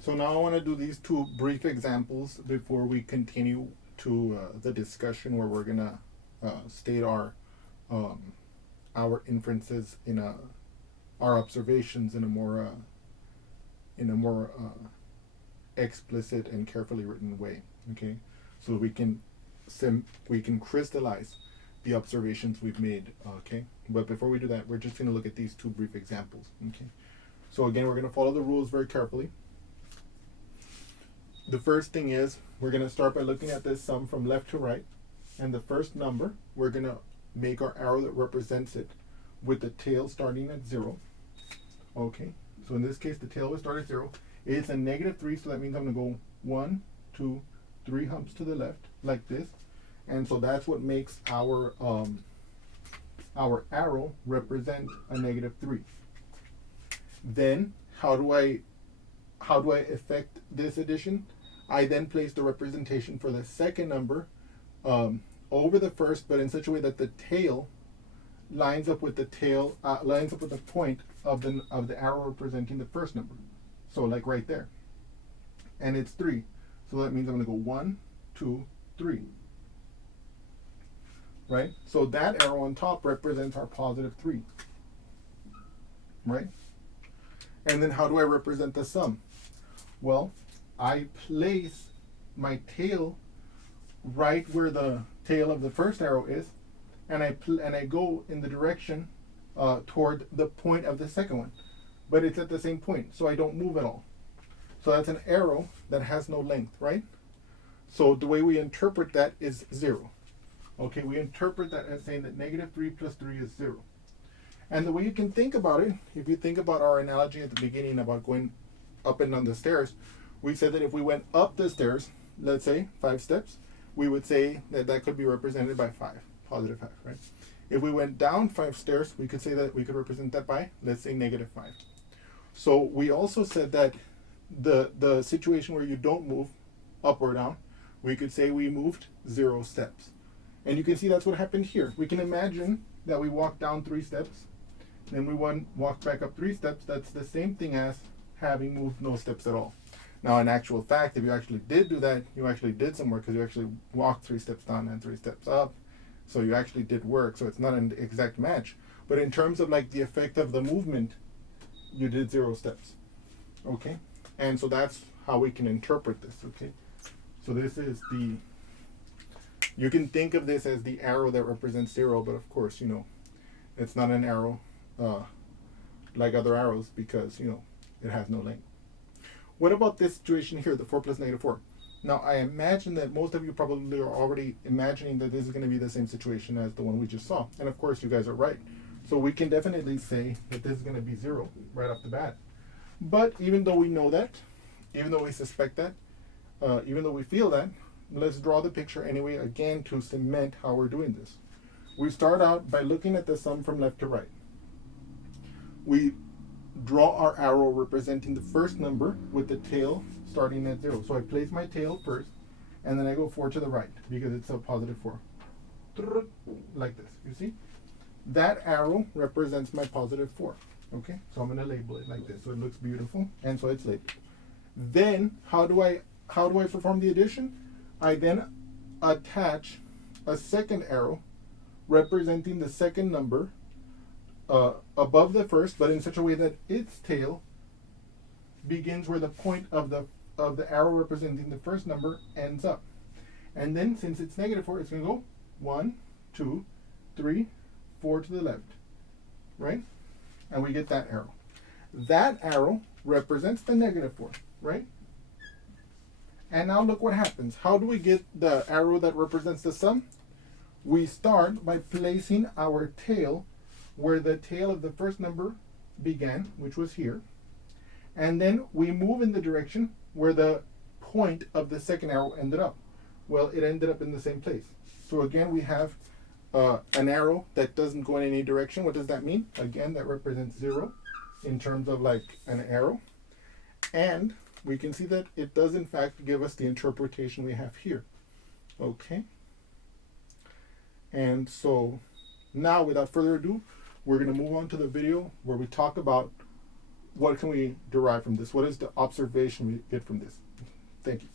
So now I want to do these two brief examples before we continue to the discussion where we're gonna state um, our inferences in our observations in a more explicit and carefully written way. Okay, so we can crystallize the observations we've made. Okay, but before we do that, we're just gonna look at these two brief examples. Okay, so again, we're gonna follow the rules very carefully. The first thing is we're going to start by looking at this sum from left to right, and the first number we're going to make our arrow that represents it with the tail starting at 0. Okay, so in this case the tail will start at 0. It's a -3, so that means I'm going to go 1, 2, 3 humps to the left like this, and so that's what makes our arrow represent a -3. Then how do I affect this addition? I then place the representation for the second number over the first, but in such a way that the tail lines up with the point of the arrow representing the first number. So like right there, and it's 3. So that means I'm going to go 1, 2, 3. Right. So that arrow on top represents our +3. Right. And then how do I represent the sum? Well, I place my tail right where the tail of the first arrow is, and I go in the direction toward the point of the second one, but it's at the same point, so I don't move at all. So that's an arrow that has no length, right? So the way we interpret that is 0. Okay, we interpret that as saying that -3 + 3 is 0. And the way you can think about it, if you think about our analogy at the beginning about going up and down the stairs, we said that if we went up the stairs, let's say 5 steps, we would say that that could be represented by 5, +5, right? If we went down 5 stairs, we could say that we could represent that by, let's say, -5. So we also said that the situation where you don't move up or down, we could say we moved 0 steps. And you can see that's what happened here. We can imagine that we walked down 3 steps, then we walked back up 3 steps. That's the same thing as having moved no steps at all. Now, in actual fact, if you actually did do that, you actually did some work because you actually walked 3 steps down and 3 steps up. So you actually did work. So it's not an exact match. But in terms of like the effect of the movement, you did 0 steps. Okay? And so that's how we can interpret this. Okay? So this is you can think of this as the arrow that represents 0, but of course, it's not an arrow like other arrows because, it has no length. What about this situation here, the 4 + -4? Now, I imagine that most of you probably are already imagining that this is going to be the same situation as the one we just saw. And of course, you guys are right. So we can definitely say that this is going to be 0 right off the bat. But even though we know that, even though we suspect that, even though we feel that, let's draw the picture anyway, again, to cement how we're doing this. We start out by looking at the sum from left to right. We draw our arrow representing the first number with the tail starting at 0. So I place my tail first, and then I go 4 to the right because it's a +4. Like this, you see? That arrow represents my +4. Okay, so I'm going to label it like this so it looks beautiful, and so it's labeled. Then how do I perform the addition? I then attach a second arrow representing the second number above the first, but in such a way that its tail begins where the point of the arrow representing the first number ends up. And then since it's -4, it's going to go 1, 2, 3, 4 to the left, right? And we get that arrow. That arrow represents the -4, right? And now look what happens. How do we get the arrow that represents the sum? We start by placing our tail where the tail of the first number began, which was here. And then we move in the direction where the point of the second arrow ended up. Well, it ended up in the same place. So again, we have an arrow that doesn't go in any direction. What does that mean? Again, that represents 0 in terms of like an arrow. And we can see that it does in fact give us the interpretation we have here. Okay. And so now, without further ado, we're going to move on to the video where we talk about what can we derive from this? What is the observation we get from this? Thank you.